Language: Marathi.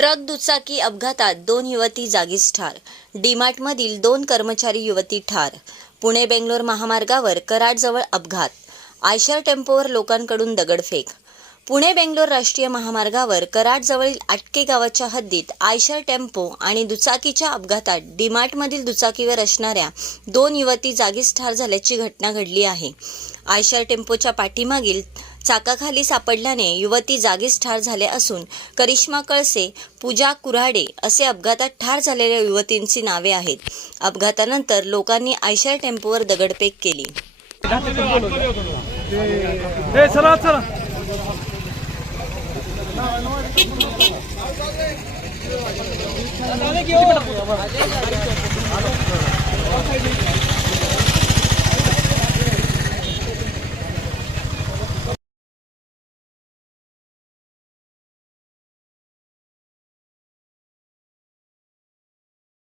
ट्रक दुचाकी अपघातात दोन युवती जागीच ठार. डीमार्टमधील दोन कर्मचारी युवती ठार. पुणे बेंगलोर महामार्गावर कराडजवळ अपघात. आयशर टेम्पोवर लोकांकडून दगडफेक. पुणे बेंगलोर राष्ट्रीय महामार्गावर कराडजवळील आटके गावाच्या हद्दीत आयशर टेम्पो आणि दुचाकीच्या अपघातात डीमार्टमधील दुचाकीवर असणाऱ्या दोन युवती जागीच ठार झाल्याची घटना घडली आहे. आयशर टेम्पोच्या पाठीमागील चाकाखाली सापडल्याने युवती जागीच ठार झाल्या असून करिश्मा कळसे पूजा कुऱ्हाडे असे अपघातात ठार झालेल्या युवतींची नावे आहेत. अपघातानंतर लोकांनी आयशर टेम्पोवर दगडफेक केली. ए